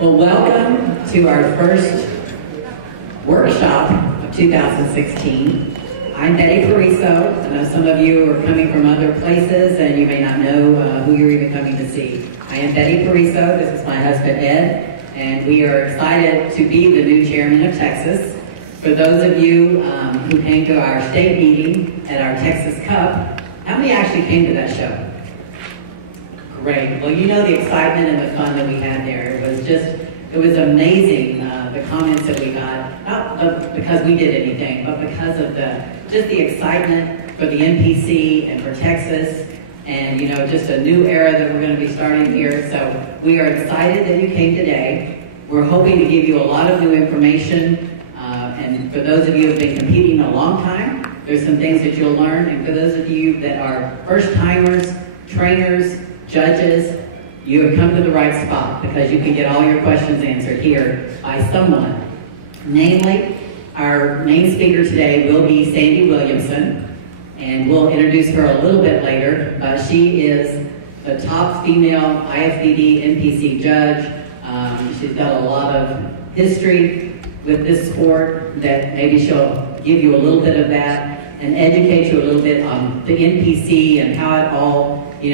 Well, welcome to our first workshop of 2016. I'm Betty Pariso. I know some of you are coming from other places and you may not know who you're even coming to see. I am Betty Pariso. This is my husband, Ed, and we are excited to be the new chairman of Texas. For those of you who came to our state meeting at our Texas Cup, how many actually came to that show? Great. Well, you know the excitement and the fun that we had there. It was amazing, the comments that we got, not because we did anything, but because of the excitement for the NPC and for Texas, and just a new era that we're going to be starting here. So we are excited that you came today. We're hoping to give you a lot of new information, and for those of you who have been competing a long time, there's some things that you'll learn, and for those of you that are first-timers, trainers, judges, you have come to the right spot because you can get all your questions answered here by someone. Namely, our main speaker today will be Sandy Williamson, and we'll introduce her a little bit later, but she is the top female IFBB NPC judge. She's got a lot of history with this sport that maybe she'll give you a little bit of that and educate you a little bit on the NPC and how it all, we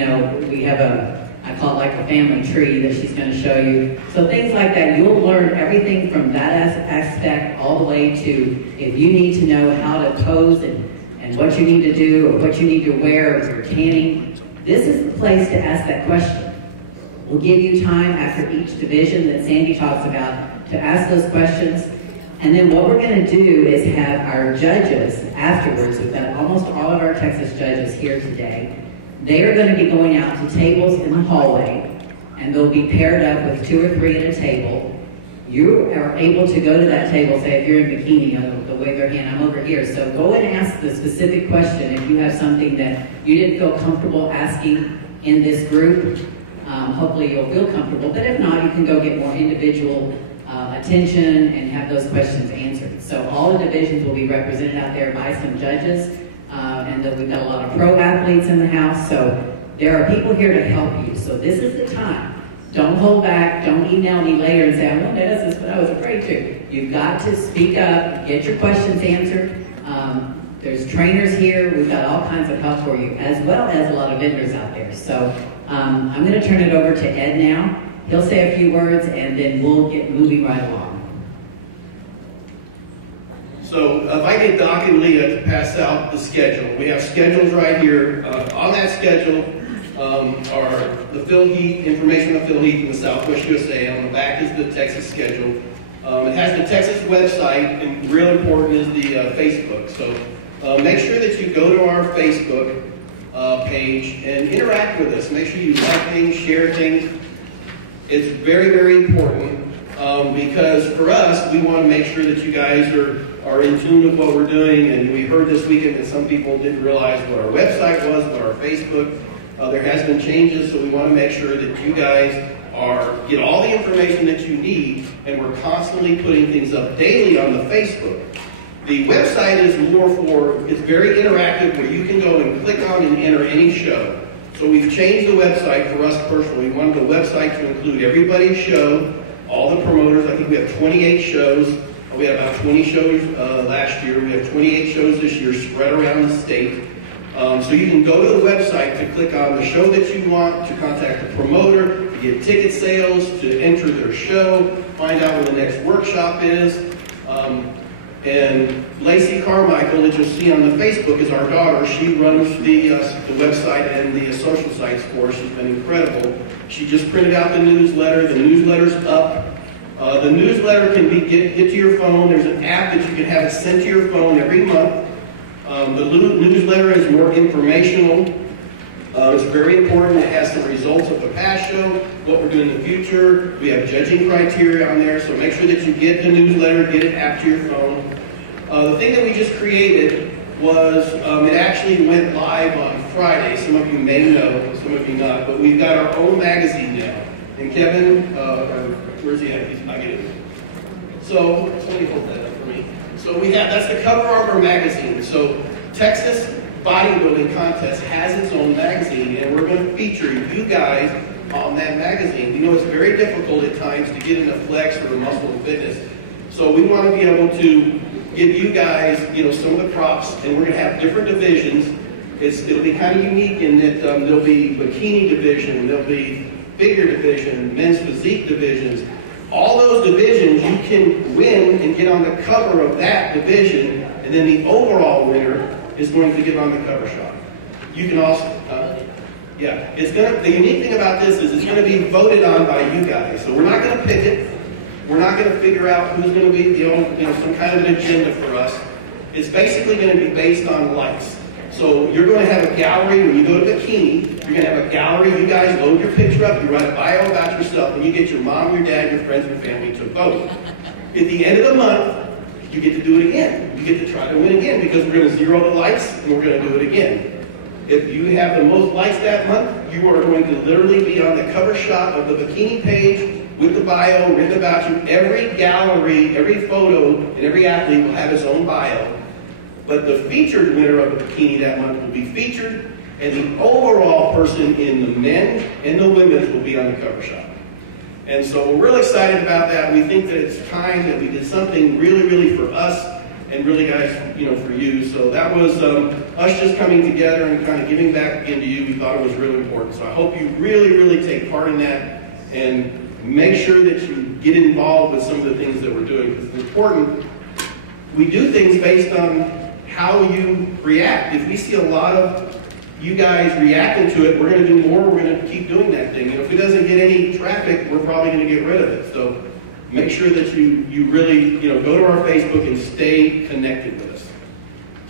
have I call it like a family tree that she's going to show you. So things like that, you'll learn everything from that aspect all the way to if you need to know how to pose and what you need to do or what you need to wear if you're tanning. This is the place to ask that question. We'll give you time after each division that Sandy talks about to ask those questions. And then what we're going to do is have our judges afterwards. We've got almost all of our Texas judges here today. They are going to be going out to tables in the hallway, and they'll be paired up with 2 or 3 at a table. You are able to go to that table, say if you're in bikini, they'll wave their hand, I'm over here. So go and ask the specific question if you have something that you didn't feel comfortable asking in this group. Hopefully you'll feel comfortable, but if not, you can go get more individual attention and have those questions answered. So all the divisions will be represented out there by some judges. And we've got a lot of pro athletes in the house, so there are people here to help you. So this is the time. Don't hold back. Don't email me later and say, I wanted to ask this, but I was afraid to. You've got to speak up, get your questions answered. There's trainers here. We've got all kinds of help for you, as well as a lot of vendors out there. So I'm going to turn it over to Ed now. He'll say a few words, and then we'll get moving right along. So if I get Doc and Leah to pass out the schedule, we have schedules right here. On that schedule are the field heat, information on field heat in the Southwest USA. On the back is the Texas schedule. It has the Texas website, and real important is the Facebook. So make sure that you go to our Facebook page and interact with us. Make sure you like things, share things. It's very, very important because for us, we want to make sure that you guys are in tune with what we're doing, and we heard this weekend that some people didn't realize what our website was, what our Facebook. There has been changes, so we want to make sure that you guys get all the information that you need, and we're constantly putting things up daily on the Facebook. The website is it's very interactive where you can go and click on and enter any show. So we've changed the website for us personally. We wanted the website to include everybody's show, all the promoters. I think we have 28 shows. We had about 20 shows last year. We have 28 shows this year spread around the state. So you can go to the website to click on the show that you want, to contact the promoter, to get ticket sales, to enter their show, find out when the next workshop is. And Lacey Carmichael, that you'll see on the Facebook, is our daughter. She runs the website and the social sites for us. She's been incredible. She just printed out the newsletter. The newsletter's up. The newsletter can get to your phone. There's an app that you can have it sent to your phone every month. The newsletter is more informational. It's very important. It has the results of the past show, what we're doing in the future. We have judging criteria on there, so make sure that you get the newsletter, get it app to your phone. The thing that we just created was, it actually went live on Friday. Some of you may know, some of you not, but we've got our own magazine now. And Kevin, where's he at? I get it. So, somebody hold that up for me. So that's the cover of our magazine. So Texas Bodybuilding Contest has its own magazine, and we're going to feature you guys on that magazine. We know it's very difficult at times to get into flex or muscle and fitness. So we want to be able to give you guys, some of the props, and we're going to have different divisions. It'll be kind of unique in that there'll be bikini division, there'll be figure division, men's physique divisions. All those divisions you can win and get on the cover of that division, and then the overall winner is going to get on the cover shot. You can also, the unique thing about this is it's going to be voted on by you guys. So we're not going to pick it. We're not going to figure out who's going to be, some kind of an agenda for us. It's basically going to be based on likes. So you're going to have a gallery when you go to bikini. You're going to have a gallery. You guys load your picture up. You write a bio about yourself, and you get your mom, your dad, your friends, and family to vote. At the end of the month, you get to do it again. You get to try to win again because we're going to zero the likes and we're going to do it again. If you have the most likes that month, you are going to literally be on the cover shot of the bikini page with the bio written about you. Every gallery, every photo, and every athlete will have his own bio. But the featured winner of the bikini that month will be featured, and the overall person in the men and the women's will be on the cover shot. And so we're really excited about that. We think that it's time that we did something really, really for us and really, guys, for you. So that was us just coming together and kind of giving back into you. We thought it was really important. So I hope you really, really take part in that and make sure that you get involved with some of the things that we're doing, because it's important. We do things based on how you react. If we see a lot of you guys reacting to it, we're going to do more. We're going to keep doing that thing. If it doesn't get any traffic, we're probably going to get rid of it. So make sure that you really go to our Facebook and stay connected with us.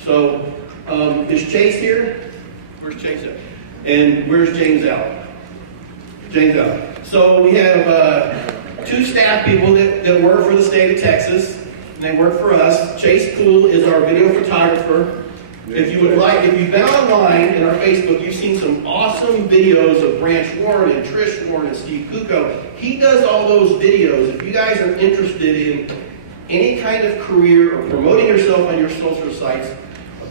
So is Chase here? Where's Chase at? And where's James Allen? James Allen. So we have 2 staff people that work for the state of Texas. And they work for us. Chase Poole is our video photographer. If you've been online in our Facebook, you've seen some awesome videos of Branch Warren and Trish Warren and Steve Kuko. He does all those videos. If you guys are interested in any kind of career or promoting yourself on your social sites,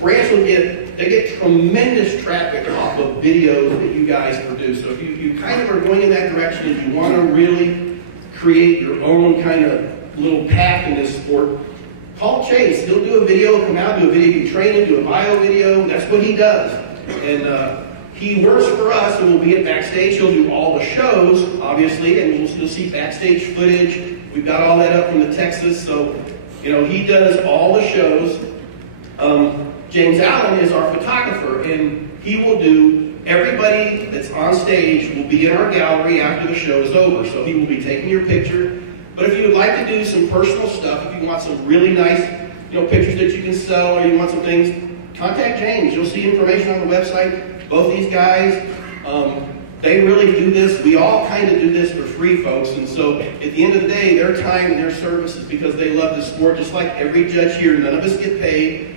Branch will get tremendous traffic off of videos that you guys produce. So if you kind of are going in that direction and you want to really create your own kind of little path in this sport, call Chase. He'll do a video, come out, do a video, you train him, do a bio video. That's what he does. And he works for us, and we'll be at backstage. He'll do all the shows, obviously, and you'll see backstage footage. We've got all that up from the Texas, so he does all the shows. James Allen is our photographer, and he will do everybody that's on stage will be in our gallery after the show is over. So he will be taking your picture. But if you would like to do some personal stuff, if you want some really nice, pictures that you can sell, or you want some things, contact James. You'll see information on the website. Both these guys, they really do this. We all kind of do this for free, folks. And so at the end of the day, their time and their service is because they love the sport, just like every judge here. None of us get paid.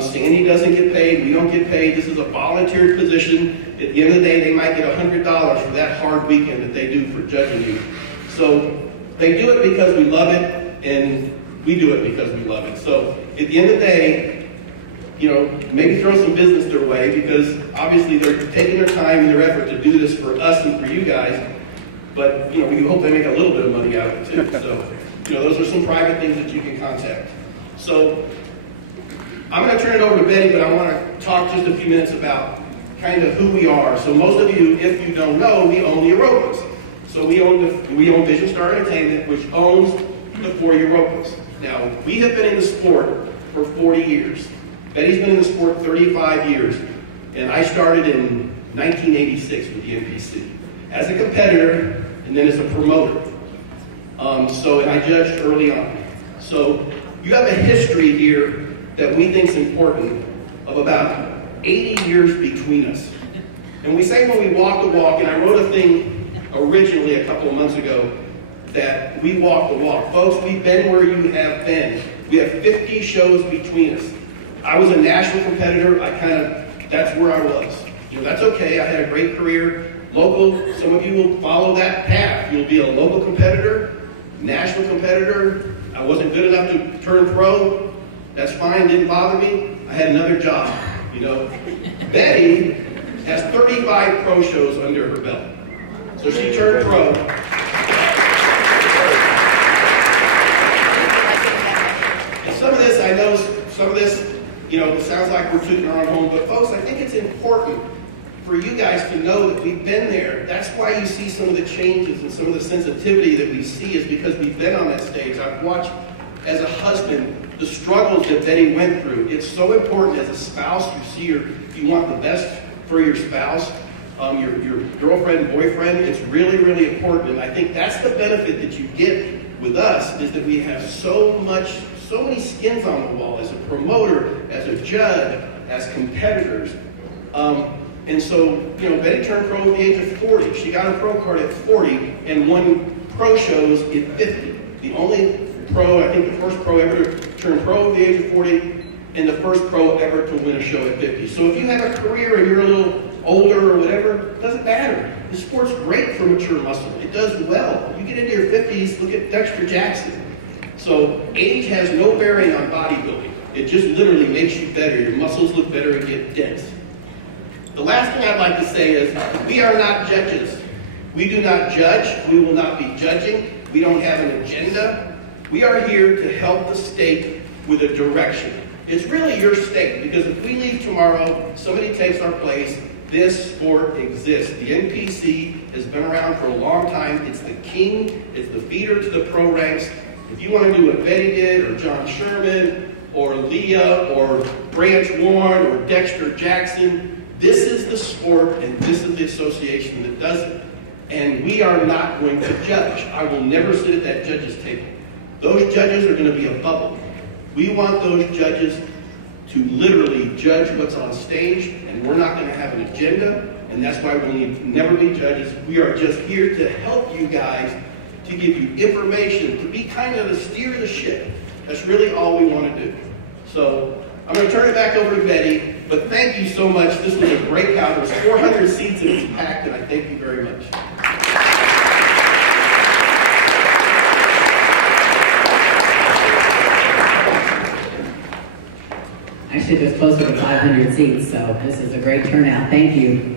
Sandy doesn't get paid. We don't get paid. This is a volunteer position. At the end of the day, they might get $100 for that hard weekend that they do for judging you. So they do it because we love it, and we do it because we love it. So at the end of the day, maybe throw some business their way, because obviously they're taking their time and their effort to do this for us and for you guys. But we hope they make a little bit of money out of it too. So those are some private things that you can contact. So I'm going to turn it over to Betty, but I want to talk just a few minutes about kind of who we are. So most of you, if you don't know, we own the Europas. So we own Vision Star Entertainment, which owns the 4 Europas. Now, we have been in the sport for 40 years. Betty's been in the sport 35 years. And I started in 1986 with the NPC as a competitor and then as a promoter. And I judged early on. So you have a history here that we think is important of about 80 years between us. And we say when we walk the walk, and I wrote a thing originally a couple of months ago that we walk the walk. Folks, we've been where you have been. We have 50 shows between us. I was a national competitor. That's where I was. That's okay. I had a great career. Local, some of you will follow that path. You'll be a local competitor, national competitor. I wasn't good enough to turn pro. That's fine, didn't bother me. I had another job, Betty has 35 pro shows under her belt. So she turned pro. And some of this, I know, some of this, you know, it sounds like we're tooting our own home, but folks, I think it's important for you guys to know that we've been there. That's why you see some of the changes and some of the sensitivity that we see is because we've been on that stage. I've watched, as a husband, the struggles that Betty went through. It's so important as a spouse, you see you want the best for your spouse, your girlfriend, boyfriend. It's really, really important. And I think that's the benefit that you get with us is that we have so many skins on the wall as a promoter, as a judge, as competitors. And so, you know, Betty turned pro at the age of 40. She got her pro card at 40 and won pro shows at 50. The only pro, I think the first pro ever to turn pro at the age of 40 and the first pro ever to win a show at 50. So if you have a career and you're a little older or whatever, it doesn't matter. The sport's great for mature muscle. It does well. You get into your 50s, look at Dexter Jackson. So age has no bearing on bodybuilding. It just literally makes you better. Your muscles look better and get dense. The last thing I'd like to say is we are not judges. We do not judge. We will not be judging. We don't have an agenda. We are here to help the state with a direction. It's really your state, because if we leave tomorrow, somebody takes our place, this sport exists. The NPC has been around for a long time. It's the king. It's the feeder to the pro ranks. If you want to do what Betty did, or John Sherman, or Leah, or Branch Warren, or Dexter Jackson, this is the sport, and this is the association that does it. And we are not going to judge. I will never sit at that judge's table. Those judges are going to be a bubble. We want those judges to literally judge what's on stage, and we're not going to have an agenda, and that's why we'll never be judges. We are just here to help you guys, to give you information, to be kind of the steer of the ship. That's really all we want to do. So I'm going to turn it back over to Betty, but thank you so much. This was a great crowd. There was 400 seats and it was packed, and I thank you very much. Actually, there's closer to 500 seats, so this is a great turnout. Thank you.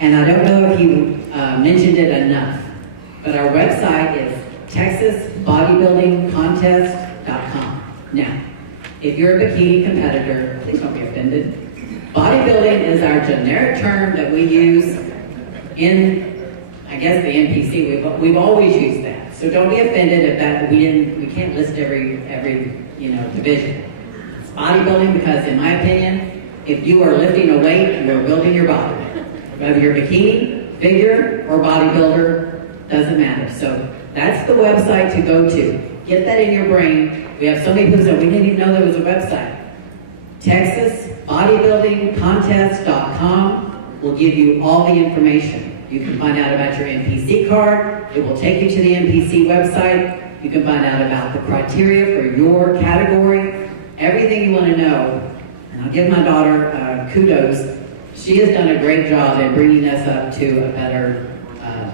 And I don't know if you mentioned it enough, but our website is texasbodybuildingcontest.com. Now, if you're a bikini competitor, please don't be offended. Bodybuilding is our generic term that we use in, I guess, the NPC. We've always used that. So don't be offended if that we can't list every division. It's bodybuilding because, in my opinion, if you are lifting a weight, you're building your body. Whether you're bikini, figure, or bodybuilder, doesn't matter. So that's the website to go to. Get that in your brain. We have so many people that we didn't even know there was a website. TexasBodybuildingContest.com will give you all the information. You can find out about your NPC card. It will take you to the NPC website. You can find out about the criteria for your category. Everything you want to know. And I'll give my daughter kudos. She has done a great job in bringing us up to a better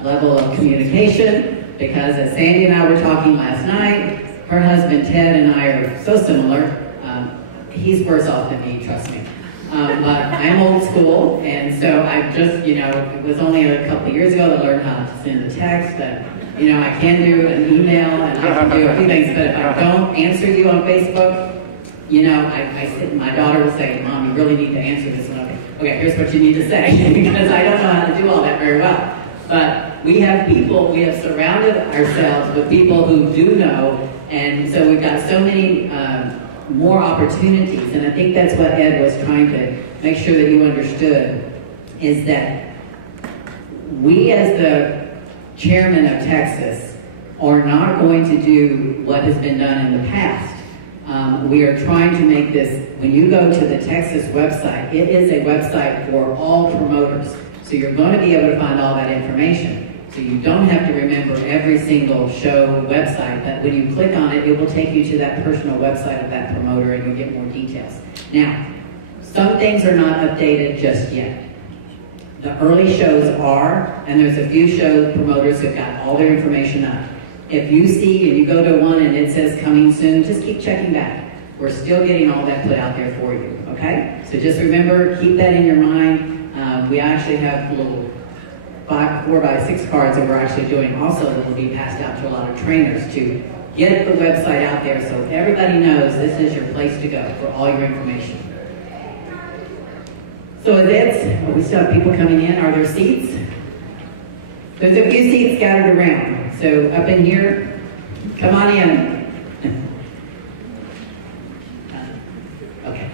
level of communication. Because as Sandy and I were talking last night, her husband Ted and I are so similar. He's worse off than me, trust me. But I'm old school, and so I just, it was only a couple of years ago that I learned how to send a text. I can do an email, and I can do a few things, but if I don't answer you on Facebook, I sit and my daughter will say, Mom, you really need to answer this one. Okay, here's what you need to say, because I don't know how to do all that very well. But we have surrounded ourselves with people who do know, and so we've got so many more opportunities, and I think that's what Ed was trying to make sure that you understood, is that we as the chairman of Texas are not going to do what has been done in the past. We are trying to make this, when you go to the Texas website, it is a website for all promoters. So you're going to be able to find all that information. So you don't have to remember every single show website, but when you click on it, it will take you to that personal website of that promoter and you'll get more details. Now, some things are not updated just yet. The early shows are, and there's a few show promoters who've got all their information up. If you see and you go to one and it says coming soon, just keep checking back. We're still getting all that put out there for you, okay? So just remember, keep that in your mind. We actually have little 4x6 cards that we're actually doing also that will be passed out to a lot of trainers to get the website out there so everybody knows this is your place to go for all your information. So we still have people coming in. Are there seats? There's a few seats scattered around. So up in here, come on in. Okay.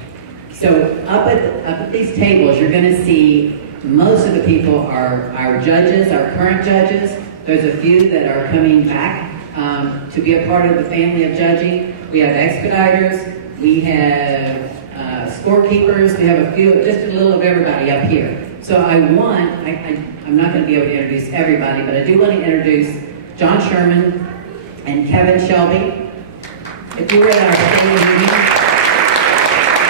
So up at these tables, you're going to see most of the people are our judges, our current judges. There's a few that are coming back to be a part of the family of judging. We have expediters. We have scorekeepers. We have a few, just a little of everybody up here. So I'm not going to be able to introduce everybody, but I do want to introduce John Chairmen and Kevin Shelby. If you were at our family meeting,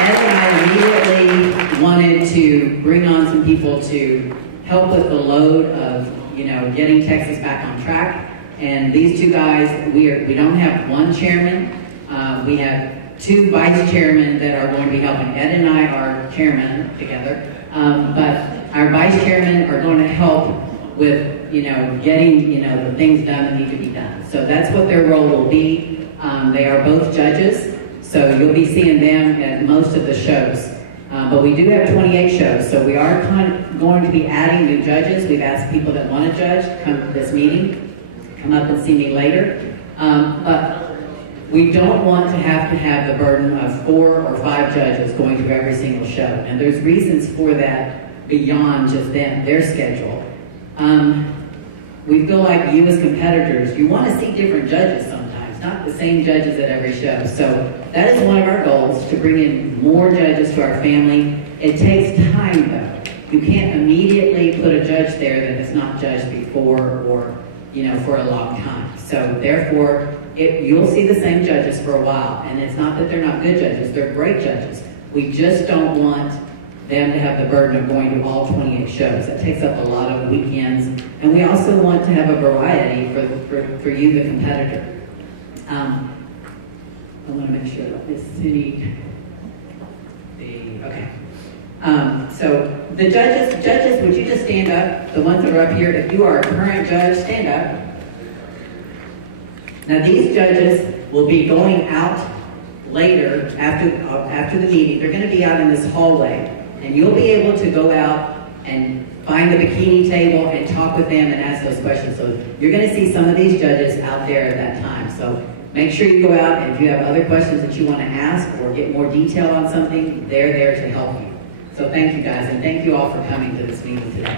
Ed and I immediately wanted to bring on some people to help with the load of, getting Texas back on track. And these two guys, we don't have one chairman. We have two vice chairmen that are going to be helping. Ed and I are chairmen together. But our vice chairmen are going to help with, getting, the things done that need to be done. So that's what their role will be. They are both judges. So you'll be seeing them at most of the shows. But we do have 28 shows, so we are going to be adding new judges. We've asked people that want to judge to come to this meeting, come up and see me later. But we don't want to have the burden of 4 or 5 judges going through every single show. And there's reasons for that beyond just their schedule. We feel like you as competitors, you want to see different judges sometimes, not the same judges at every show. So that is one of our goals, to bring in more judges to our family. It takes time though. You can't immediately put a judge there that has not judged before or, for a long time. So therefore, you'll see the same judges for a while. And it's not that they're not good judges, they're great judges. We just don't want them to have the burden of going to all 28 shows. That takes up a lot of weekends. And we also want to have a variety for you, the competitor. I want to make sure that this city, okay. So the judges, would you just stand up? The ones that are up here, if you are a current judge, stand up. Now these judges will be going out later after the meeting. They're going to be out in this hallway, and you'll be able to go out and find the bikini table and talk with them and ask those questions. So you're going to see some of these judges out there at that time. So make sure you go out, and if you have other questions that you want to ask or get more detail on something, they're there to help you. So thank you guys, and thank you all for coming to this meeting today.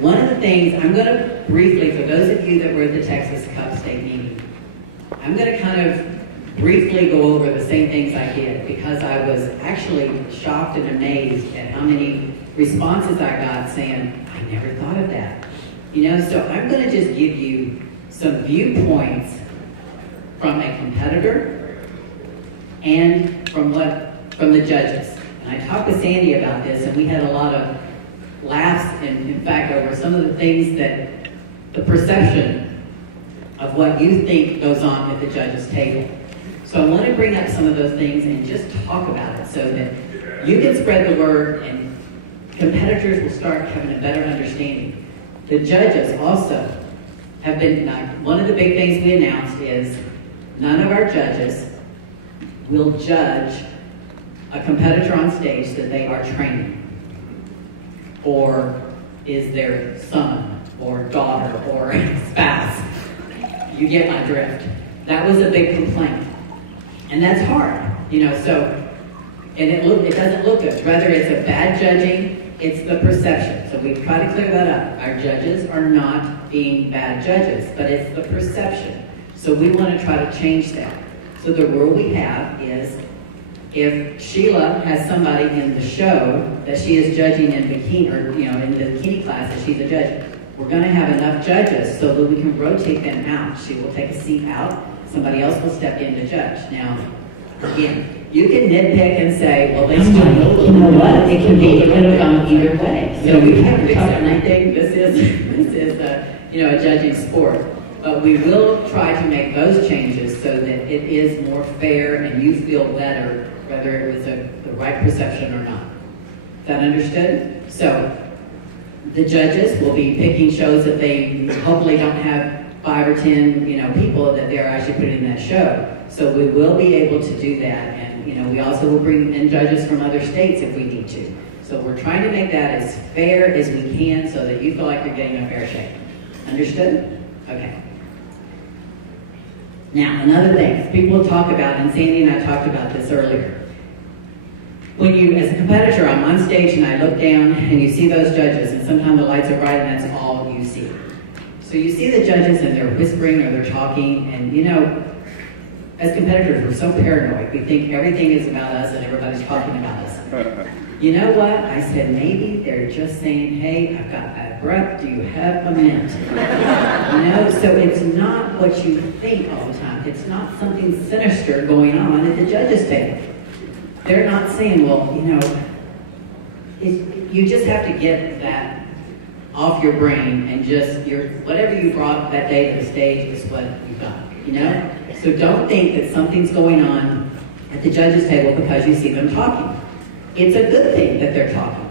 One of the things, I'm going to briefly, for those of you that were at the Texas Cup State meeting, I'm going to kind of briefly go over the same things I did, because I was actually shocked and amazed at how many responses I got saying, I never thought of that. So I'm going to just give you some viewpoints from a competitor and from the judges. And I talked to Sandy about this, and we had a lot of laughs, and in fact, over some of the things that the perception of what you think goes on at the judges' table. So I want to bring up some of those things and just talk about it so that you can spread the word and competitors will start having a better understanding. The judges also have been, one of the big things we announced is none of our judges will judge a competitor on stage that they are training, or is their son or daughter or spouse. You get my drift. That was a big complaint. And that's hard, so, and it doesn't look good. Whether it's a bad judging, it's the perception. So we try to clear that up. Our judges are not being bad judges, but it's the perception. So we want to try to change that. So the rule we have is, if Sheila has somebody in the show that she is judging in bikini, or in the bikini class that she's a judge, we're going to have enough judges so that we can rotate them out. She will take a seat out. Somebody else will step in to judge. Now, again, you can nitpick and say, well, they still, you know what? It can have gone either way. So we have to talk, and I think this is a judging sport. But we will try to make those changes so that it is more fair and you feel better whether it was the right perception or not. Is that understood? So the judges will be picking shows that they hopefully don't have 5 or 10, people that they're actually putting in that show. So we will be able to do that, and we also will bring in judges from other states if we need to. So we're trying to make that as fair as we can so that you feel like you're getting a fair shake. Understood? Okay. Now, another thing, people talk about, and Sandy and I talked about this earlier. When you, as a competitor, I'm on stage and I look down and you see those judges, and sometimes the lights are bright and that's all you see. So you see the judges and they're whispering or they're talking, and as competitors, we're so paranoid. We think everything is about us and everybody's talking about us. You know what? I said, maybe they're just saying, hey, I've got bad breath. Do you have a minute? So it's not what you think all the time. It's not something sinister going on at the judges' table. They're not saying, well, you just have to get that off your brain and just, whatever you brought that day to the stage is what you got, So don't think that something's going on at the judges' table because you see them talking. It's a good thing that they're talking.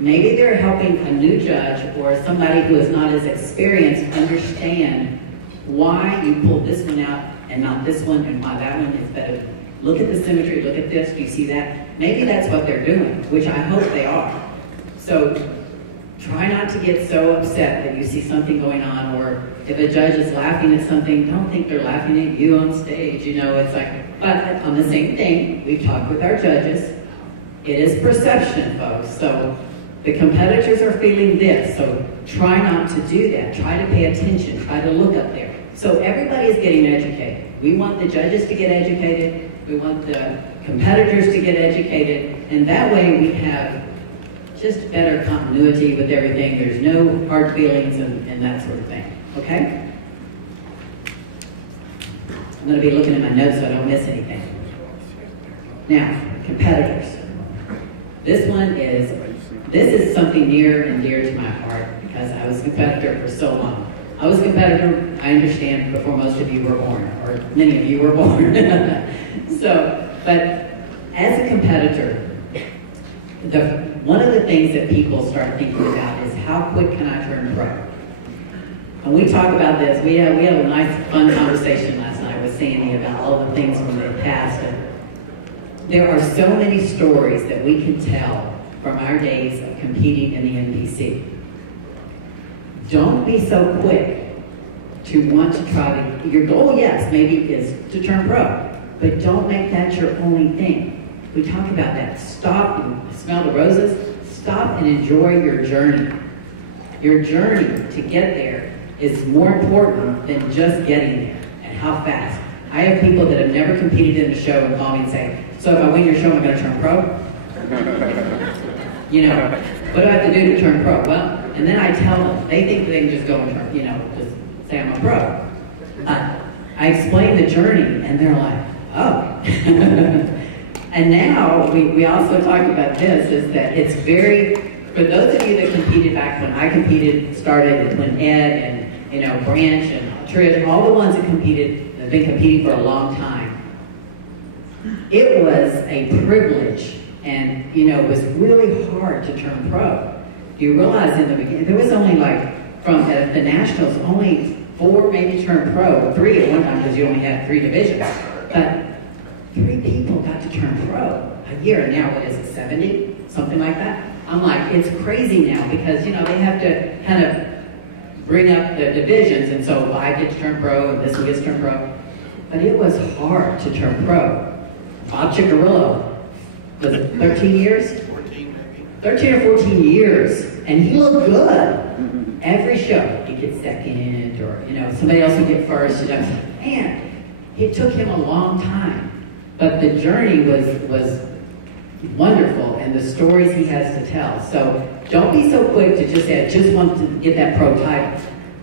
Maybe they're helping a new judge or somebody who is not as experienced understand why you pulled this one out and not this one, and why that one is better. Look at the symmetry, look at this, do you see that? Maybe that's what they're doing, which I hope they are. So try not to get so upset that you see something going on, or if a judge is laughing at something, don't think they're laughing at you on stage, it's like, but on the same thing, we've talked with our judges, it is perception, folks, so the competitors are feeling this, so try not to do that, try to pay attention, try to look up there. So everybody is getting educated. We want the judges to get educated, we want the competitors to get educated, and that way we have just better continuity with everything. There's no hard feelings and that sort of thing, okay? I'm going to be looking at my notes so I don't miss anything. Now, competitors. This is something near and dear to my heart because I was a competitor for so long. I was a competitor, I understand, before most of you were born, or many of you were born. But as a competitor, one of the things that people start thinking about is how quick can I turn pro? And we talk about this. We had a nice, fun conversation last night with Sandy about all the things from the past. And there are so many stories that we can tell from our days of competing in the NPC. Don't be so quick to want to try to, your goal, yes, maybe is to turn pro, but don't make that your only thing. We talk about that. Stop and smell the roses. Stop and enjoy your journey. Your journey to get there is more important than just getting there and how fast. I have people that have never competed in a show and call me and say, so if I win your show, I'm going to turn pro? What do I have to do to turn pro? Well, and then I tell them, they think they can just go and turn, just say I'm a pro. I explain the journey and they're like, oh. And now, we also talked about this, is that it's very, for those of you that competed back when I competed, started when Ed and, Branch and Trish, all the ones that competed, have been competing for a long time. It was a privilege and, it was really hard to turn pro. Do you realize in the beginning, there was only from the Nationals, only 4 maybe turned pro, 3 at one time because you only had 3 divisions. But 3 people got to turn pro a year, and now what is it, 70? Something like that? I'm like, it's crazy now because, they have to kind of bring up the divisions, and so I get to turn pro, and this one gets to turn pro. But it was hard to turn pro. Bob Ciccarello, was it 13 years? 14 maybe. 13 or 14 years, and he looked good. Every show, he'd get second, or, somebody else would get first, Man, it took him a long time. But the journey was wonderful, and the stories he has to tell. So don't be so quick to just say, I just want to get that pro title.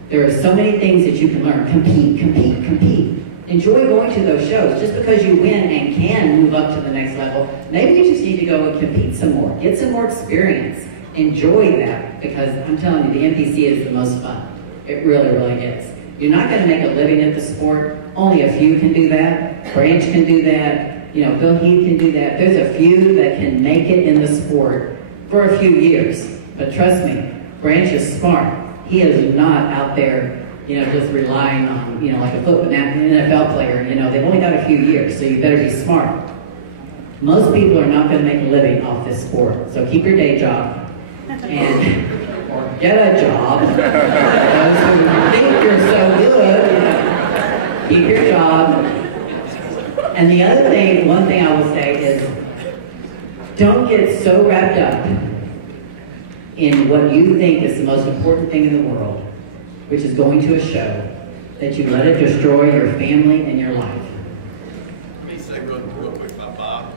There are so many things that you can learn. Compete, compete, compete. Enjoy going to those shows. Just because you win and can move up to the next level, maybe you just need to go and compete some more. Get some more experience. Enjoy that, because I'm telling you, the NPC is the most fun. It really, really is. You're not going to make a living at the sport. Only a few can do that. Branch can do that. You know, Phil Heath can do that. There's a few that can make it in the sport for a few years. But trust me, Branch is smart. He is not out there, you know, just relying on, you know, like an NFL player. You know, they've only got a few years, so you better be smart. Most people are not going to make a living off this sport. So keep your day job and or get a job. Those who think you're so good, you know, keep your job. And the other thing, one thing I will say is, don't get so wrapped up in what you think is the most important thing in the world, which is going to a show, that you let it destroy your family and your life. Let me say real quick about Bob.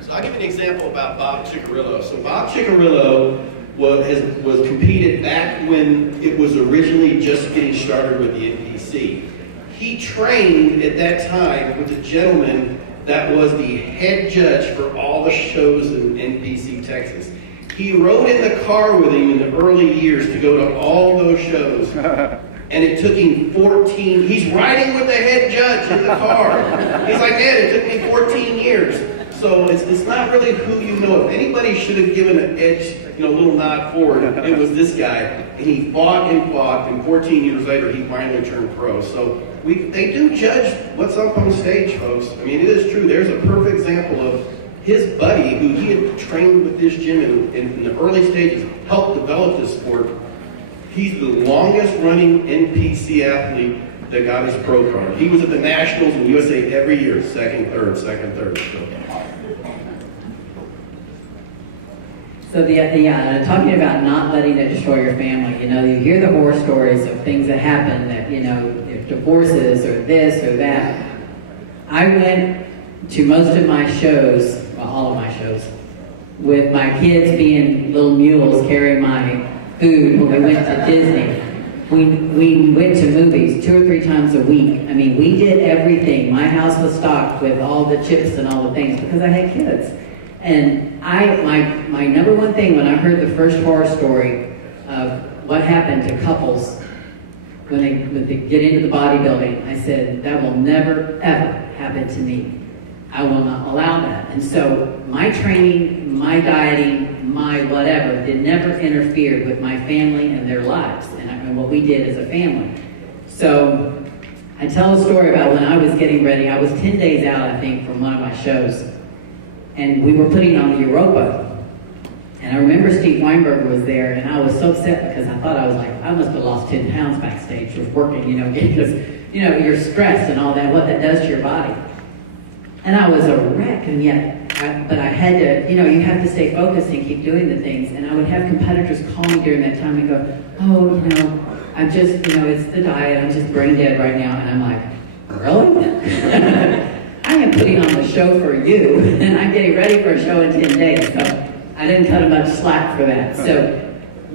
So I'll give you an example about Bob Ciccarillo. So Bob Ciccarillo was competed back when it was originally just getting started with the NPC. He trained at that time with a gentleman that was the head judge for all the shows in NPC Texas. He rode in the car with him in the early years to go to all those shows. And it took him 14, he's riding with the head judge in the car. He's like, Dad, it took me 14 years. So it's not really who you know. If anybody should have given an edge, you know, a little nod forward, it was this guy. And he fought, and 14 years later, he finally turned pro. So they do judge what's up on stage, folks. I mean, it is true. There's a perfect example of his buddy, who he had trained with this gym in the early stages, helped develop this sport. He's the longest running NPC athlete that got his pro card. He was at the Nationals in USA every year, second, third. So talking about not letting it destroy your family, you know, you hear the horror stories of things that happen that, you know, divorces or this or that. I went to most of my shows, well, all of my shows, with my kids being little mules carrying my food when we went to Disney. We went to movies 2 or 3 times a week. I mean, we did everything. My house was stocked with all the chips and all the things because I had kids. And my number one thing when I heard the first horror story of what happened to couples when they get into the bodybuilding, I said, that will never, ever happen to me. I will not allow that. And so my training, my dieting, my whatever, never interfered with my family and their lives and what we did as a family. So I tell a story about when I was getting ready. I was 10 days out, I think, from one of my shows. And we were putting on the Europa. And I remember Steve Weinberg was there, and I was so upset because I thought I must have lost 10 pounds backstage with working, you know, because, you know, you're stressed and all that, what that does to your body. And I was a wreck, and yet, but I had to, you know, you have to stay focused and keep doing the things. And I would have competitors call me during that time and go, oh, you know, I'm just, you know, it's the diet, I'm just brain dead right now. And I'm like, really? I am putting on the show for you, and I'm getting ready for a show in 10 days. So I didn't cut him much slack for that. So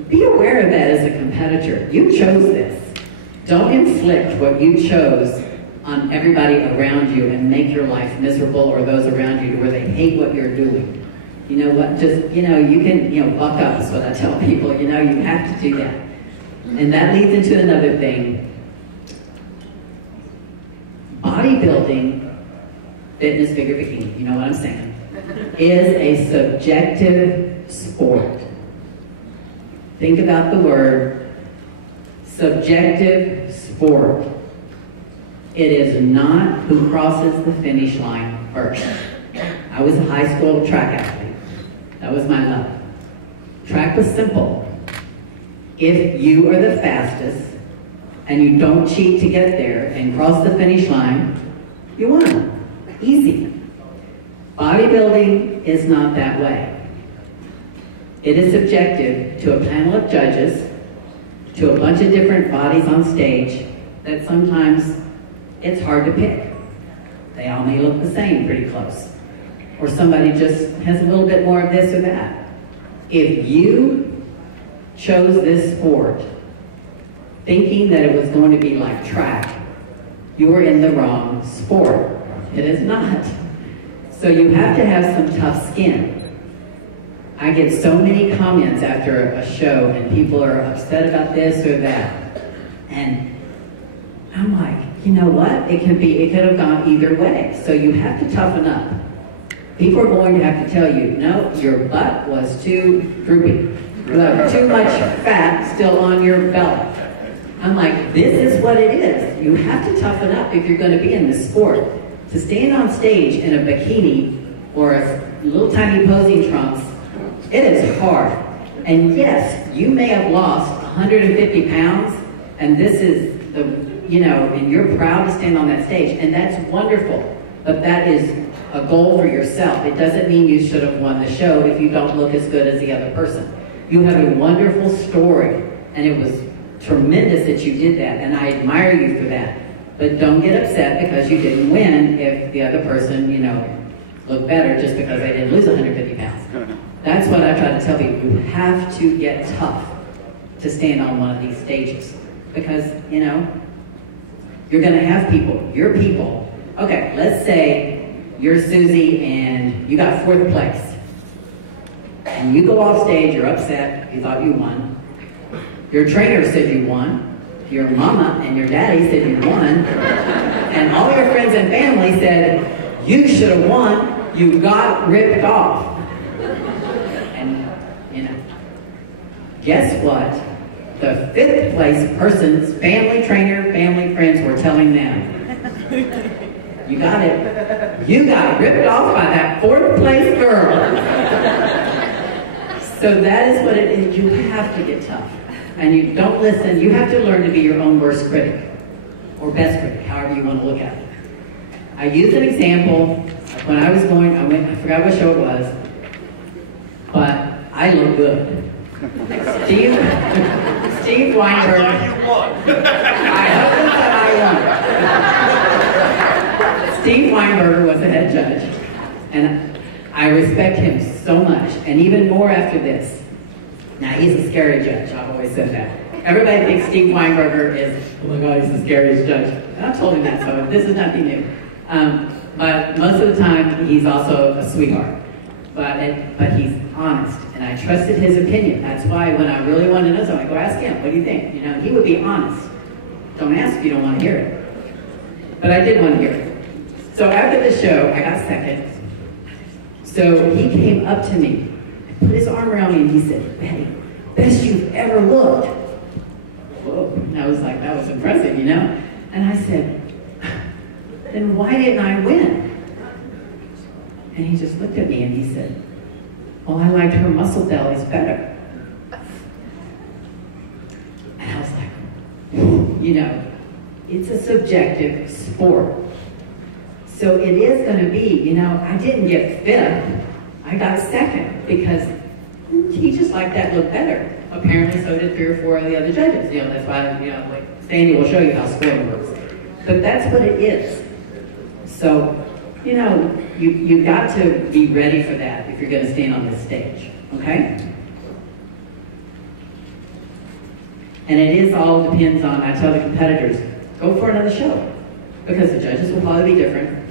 be aware of that as a competitor. You chose this. Don't inflict what you chose on everybody around you and make your life miserable or those around you to where they hate what you're doing. You know what? Just, you know, you can, you know, buck up is what I tell people. You know, you have to do that. And that leads into another thing. Bodybuilding, fitness, figure bikini, you know what I'm saying, is a subjective sport. Think about the word subjective sport. It is not who crosses the finish line first. I was a high school track athlete. That was my love. Track was simple. If you are the fastest and you don't cheat to get there and cross the finish line, you won. Easy. Bodybuilding is not that way. It is subjective to a panel of judges, to a bunch of different bodies on stage that sometimes it's hard to pick. They all may look the same, pretty close. Or somebody just has a little bit more of this or that. If you chose this sport thinking that it was going to be like track, you were in the wrong sport. It is not. So you have to have some tough skin. I get so many comments after a show and people are upset about this or that. And I'm like, you know what? It could have gone either way. So you have to toughen up. people are going to have to tell you, no, your butt was too droopy. You have too much fat still on your belly. I'm like, this is what it is. You have to toughen up if you're going to be in this sport. To stand on stage in a bikini or a little tiny posing trunks, it is hard. And yes, you may have lost 150 pounds, and this is the, and you're proud to stand on that stage, and that's wonderful. But that is a goal for yourself. It doesn't mean you should have won the show if you don't look as good as the other person. You have a wonderful story, and it was tremendous that you did that, and I admire you for that. But don't get upset because you didn't win if the other person, looked better just because they didn't lose 150 pounds. That's what I try to tell people. You have to get tough to stand on one of these stages. Because, you're going to have people, your people. Okay, let's say you're Susie and you got 4th place. And you go off stage, you're upset, you thought you won. Your trainer said you won. Your mama and your daddy said you won. And all your friends and family said, you should have won. You got ripped off. And, guess what? The 5th place person's family, trainer, family, friends were telling them, you got it. You got ripped off by that 4th place girl. So that is what it is. You have to get tough. And you don't listen. You have to learn to be your own worst critic. Or best critic, however you want to look at it. I used an example. When I was going, I forgot what show it was. But I look good. Steve Weinberg. I thought you won. I hope that I won. Steve Weinberger was the head judge. And I respect him so much, and even more after this. Now, he's a scary judge. I've always said that. Everybody thinks Steve Weinberger is, oh my God, he's the scariest judge. And I told him that, so this is nothing new. But most of the time, he's also a sweetheart. But he's honest, and I trusted his opinion. That's why when I really wanted to know something, I go ask him, what do you think? He would be honest. Don't ask if you don't want to hear it. But I did want to hear it. So after the show, I got second. So he came up to me, and put his arm around me, and he said, Betty, best you've ever looked. Whoa, and I was like, that was impressive, And I said, then why didn't I win? And he just looked at me and he said, well, I liked her muscle bellies better. And I was like, it's a subjective sport. So it is going to be, I didn't get 5th. I got 2nd because he just liked that look better. Apparently so did 3 or 4 of the other judges. That's why, like Sandy will show you how scoring works. But that's what it is. So, you've got to be ready for that if you're going to stand on this stage, okay? And it is all depends on, I tell the competitors, go for another show. Because the judges will probably be different.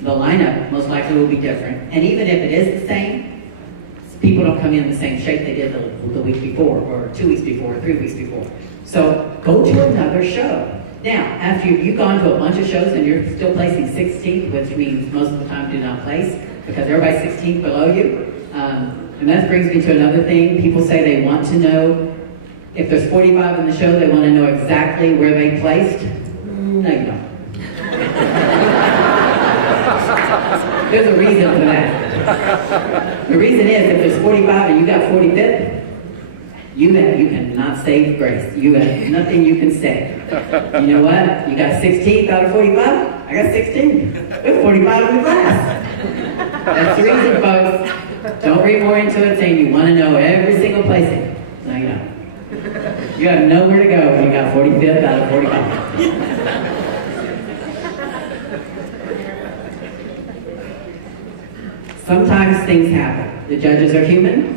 The lineup most likely will be different. And even if it is the same, people don't come in the same shape they did the week before, or 2 weeks before, or 3 weeks before. So go to another show. Now, after you've gone to a bunch of shows and you're still placing 16th, which means most of the time do not place, because everybody's 16th below you. And that brings me to another thing. People say they want to know, if there's 45 in the show, they want to know exactly where they placed. No, you don't. There's a reason for that. The reason is, if there's 45 and you got 45th, you cannot save grace. You have nothing you can say. You know what? You got 16th out of 45? I got 16. There's 45 in the class. That's the reason, folks. Don't read more into it saying you want to know every single placing. No, you don't. You have nowhere to go when you got 45th out of 45. Sometimes things happen. The judges are human.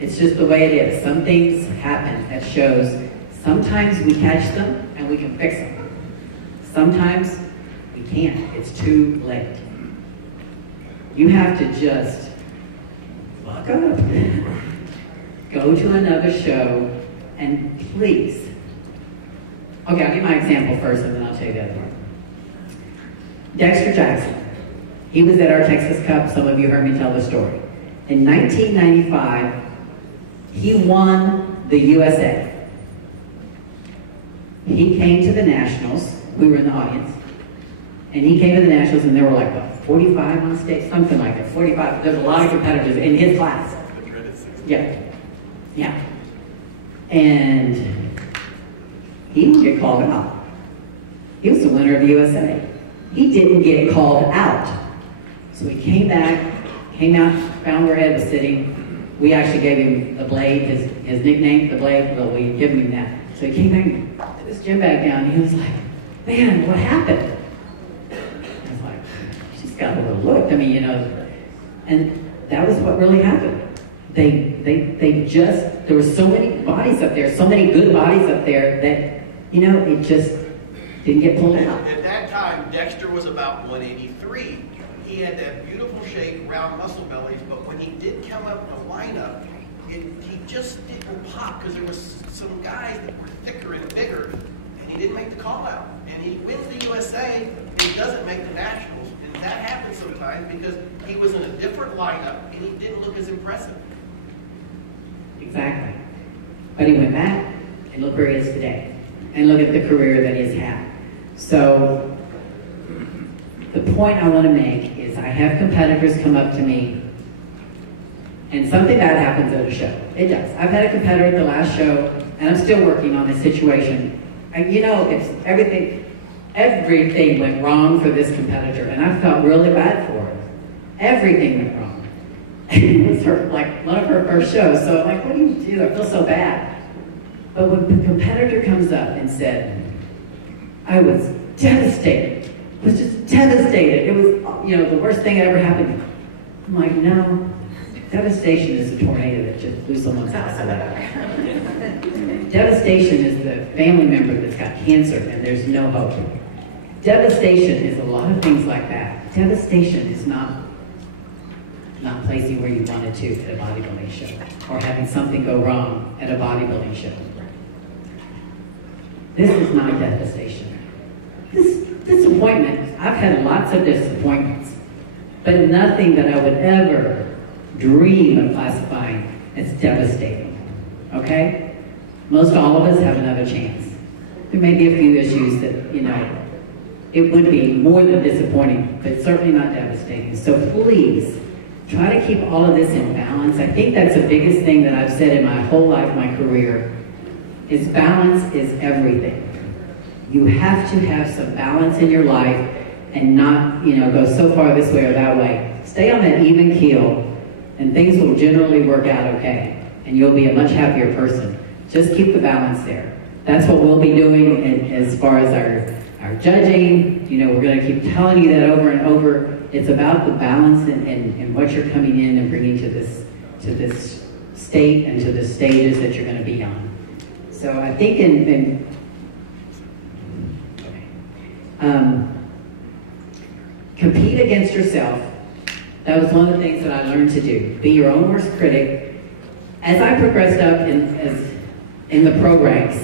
It's just the way it is. Some things happen at shows. Sometimes we catch them and we can fix them. Sometimes we can't. It's too late. You have to just buck up. Go to another show and please. Okay, I'll give my example first and then I'll tell you the other one. Dexter Jackson. He was at our Texas Cup. Some of you heard me tell the story. In 1995, he won the USA. He came to the Nationals. We were in the audience. And he came to the Nationals, and there were like, what, 45 on stage? Something like that, 45. There's a lot of competitors in his class. Yeah. Yeah. And he didn't get called out. He was the winner of the USA. He didn't get called out. So he came back, came out, found where Ed was sitting. We actually gave him the Blade, his nickname, the Blade. Well, we gave him that. So he came back and put his gym bag down, and he was like, man, what happened? I was like, she's got overlooked. I mean, you know, and that was what really happened. They just, there were so many bodies up there, so many good bodies up there that, you know, it just didn't get pulled out. At that time, Dexter was about 183. He had that beautiful shape, round muscle bellies, but when he did come up in a lineup, he just didn't pop because there was some guys that were thicker and bigger, and he didn't make the call out. And he wins the USA, and he doesn't make the Nationals. And that happens sometimes because he was in a different lineup, and he didn't look as impressive. Exactly. But he went back, and look where he is today. And look at the career that he's had. So, the point I want to make is I have competitors come up to me, and something bad happens at a show. It does. I've had a competitor at the last show, and I'm still working on this situation. And you know, it's everything went wrong for this competitor, and I felt really bad for her. Everything went wrong. It was her, like, one of her first shows, so I'm like, what do you do? I feel so bad. But when the competitor comes up and said, I was devastated. I was just devastated. It was, you know, the worst thing that ever happened. I'm like, no, devastation is a tornado that just blew someone's house away. Devastation is the family member that's got cancer and there's no hope. Devastation is a lot of things like that. Devastation is not placing where you wanted to at a bodybuilding show or having something go wrong at a bodybuilding show. This is not devastation. This disappointment, I've had lots of disappointments, but nothing that I would ever dream of classifying as devastating, okay? Most all of us have another chance. There may be a few issues that, you know, it would be more than disappointing, but certainly not devastating. So please, try to keep all of this in balance. I think that's the biggest thing that I've said in my whole life, my career, is balance is everything. You have to have some balance in your life and not, you know, go so far this way or that way. Stay on that even keel and things will generally work out okay. And you'll be a much happier person. Just keep the balance there. That's what we'll be doing as far as our judging. You know, we're going to keep telling you that over and over. It's about the balance and what you're coming in and bringing to this state and to the stages that you're going to be on. So I think compete against yourself. That was one of the things that I learned to do. Be your own worst critic. As I progressed up in the pro ranks,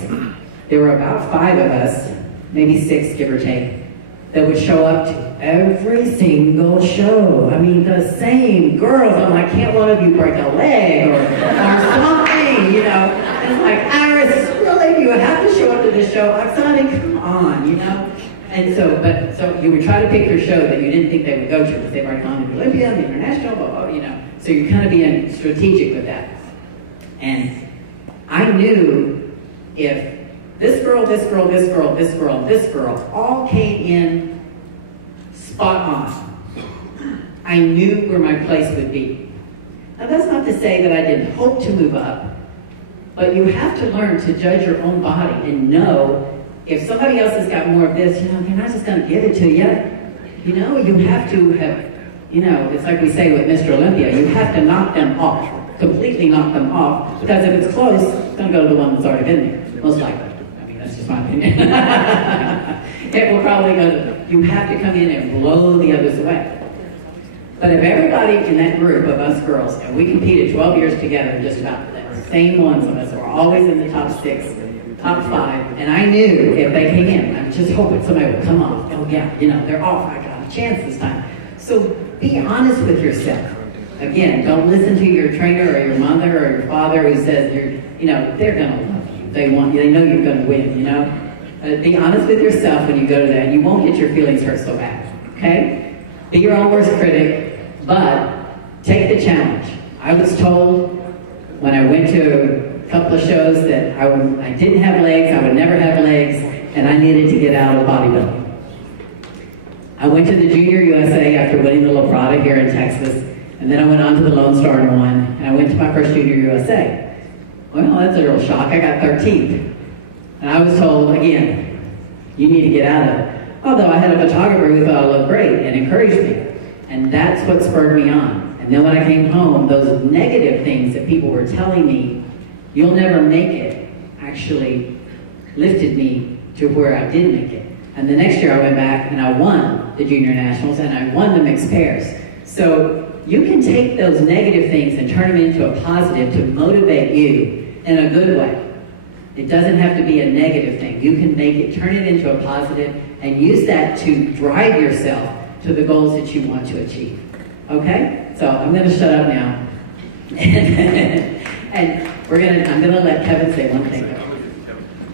there were about 5 of us, maybe 6, give or take, that would show up to every single show. I mean, the same girls. I'm like, can't one of you break a leg or something, you know? It's like, Iris, really, you have to show up to this show? Oksana, come on, you know? And so you would try to pick your show that you didn't think they would go to because they've already gone to the Olympia, the International, blah, blah, you know. So you're kind of being strategic with that. And I knew if this girl, this girl, this girl, this girl, this girl all came in spot on, I knew where my place would be. Now that's not to say that I didn't hope to move up, but you have to learn to judge your own body and know if somebody else has got more of this, you know, they're not just going to give it to you. You know, you have to have, you know, it's like we say with Mr. Olympia, you have to knock them off, completely knock them off, because if it's close, it's going to go to the one that's already been there, most likely. I mean, that's just my opinion. It will probably go to, you have to come in and blow the others away. But if everybody in that group of us girls, and we competed 12 years together, just about the same ones of us, were always in the top 6, top 5, and I knew if they came in, I was just hoping somebody would come off. Oh yeah, you know, they're off, I got a chance this time. So be honest with yourself. Again, don't listen to your trainer or your mother or your father who says they're gonna love you. They know you're gonna win, you know? Be honest with yourself when you go to that, and you won't get your feelings hurt so bad, okay? Be your own worst critic, but take the challenge. I was told when I went to a couple of shows that I didn't have legs, I would never have legs, and I needed to get out of bodybuilding. I went to the Junior USA after winning the Labrada here in Texas, and then I went on to the Lone Star and won, and I went to my first Junior USA. Well, that's a real shock. I got 13th. And I was told, again, you need to get out of it. Although I had a photographer who thought I looked great and encouraged me. And that's what spurred me on. And then when I came home, those negative things that people were telling me, you'll never make it, actually lifted me to where I did make it. And the next year I went back and I won the Junior Nationals and I won the mixed pairs. So you can take those negative things and turn them into a positive to motivate you in a good way. It doesn't have to be a negative thing. You can turn it into a positive and use that to drive yourself to the goals that you want to achieve. Okay? So I'm going to shut up now. And I'm going to let Kevin say one thing.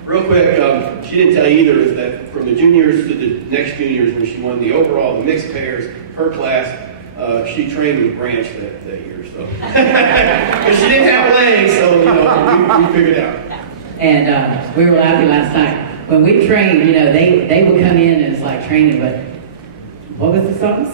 Real quick, she didn't tell you either, is that from the juniors to the next juniors, when she won the overall, the mixed pairs, her class, she trained with Branch that year. So, because she didn't have legs, so we figured it out. And we were laughing last night. When we trained, they would come in and it's like training, but what was the songs?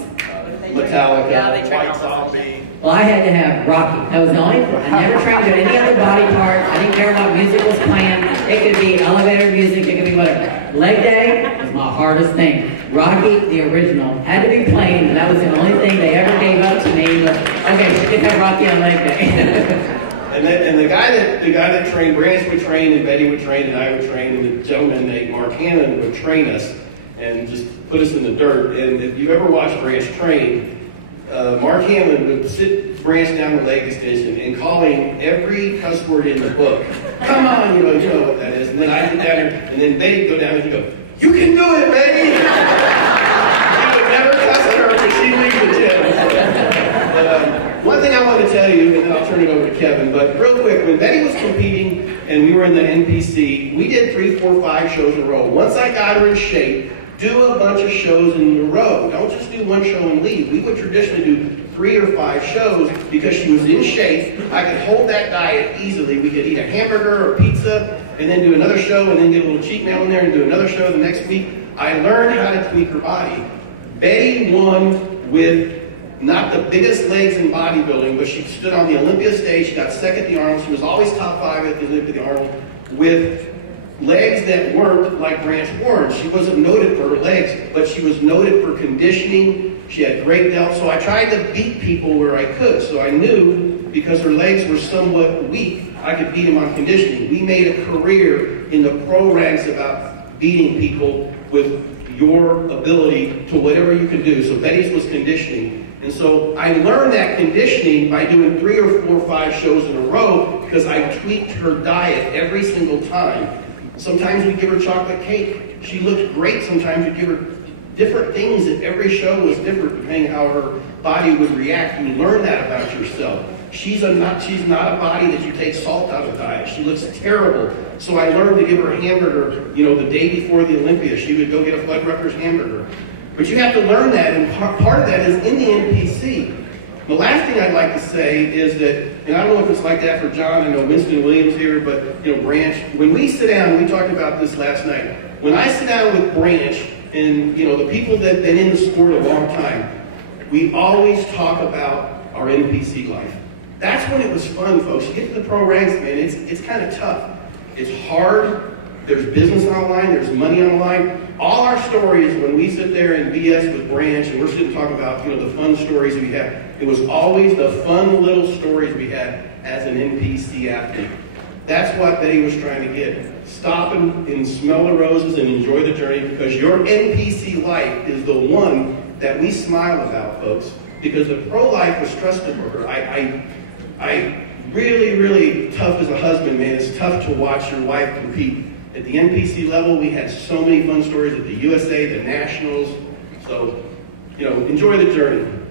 Metallica, White Zombie. Well, I had to have Rocky. That was the only one. I never trained with any other body part. I didn't care what music was playing. It could be elevator music, it could be whatever. Leg day was my hardest thing. Rocky, the original, had to be playing, and that was the only thing they ever gave up to me. Was, okay, she could have Rocky on leg day. And the guy that trained, Branch would train, and Betty would train, and I would train, and the gentleman named Mark Hannon would train us and just put us in the dirt. And if you ever watched Branch train, Mark Hannon would sit Branch down the leg extension and calling every cuss word in the book. Come on, you know what that is. And then I'd get down there, and then Betty'd go down and she'd go, you can do it, Betty! He would never cuss at her because she'd leave the gym. One thing I want to tell you, and then I'll turn it over to Kevin, but real quick, when Betty was competing and we were in the NPC, we did 3, 4, 5 shows in a row. Once I got her in shape, do a bunch of shows in a row. Don't just do one show and leave. We would traditionally do 3 or 5 shows because she was in shape. I could hold that diet easily. We could eat a hamburger or pizza and then do another show and then get a little cheat meal in there and do another show the next week. I learned how to tweak her body. Betty won with not the biggest legs in bodybuilding, but she stood on the Olympia stage. She got second at the Arnold. She was always top 5 at the Olympia Arnold with legs that weren't like Branch Warren. She wasn't noted for her legs, but she was noted for conditioning. She had great depth. So I tried to beat people where I could. So I knew because her legs were somewhat weak, I could beat them on conditioning. We made a career in the pro ranks about beating people with your ability to whatever you can do. So Betty's was conditioning. And so I learned that conditioning by doing 3 or 4 or 5 shows in a row because I tweaked her diet every single time. Sometimes we give her chocolate cake. She looked great. Sometimes we give her different things. If every show was different depending how her body would react. You learn that about yourself. She's not a body that you take salt out of diet. She looks terrible. So I learned to give her a hamburger, the day before the Olympia. She would go get a Fuddruckers hamburger. But you have to learn that, and part of that is in the NPC. The last thing I'd like to say is that, and I don't know if it's like that for John, I know Winston Williams here, but Branch, when we sit down, we talked about this last night, when I sit down with Branch and the people that have been in the sport a long time, we always talk about our NPC life. That's when it was fun, folks. You get to the pro ranks, man, it's kind of tough. It's hard. There's business on the line. There's money on the line. All our stories, when we sit there and BS with Branch, and we're sitting talking about the fun stories we had, it was always the fun little stories we had as an NPC athlete. That's what Betty was trying to get. Stop and smell the roses and enjoy the journey, because your NPC life is the one that we smile about, folks. Because the pro life was trusted for her. I really, really tough as a husband, man. It's tough to watch your wife compete. At the NPC level, we had so many fun stories at the USA, the Nationals. So enjoy the journey.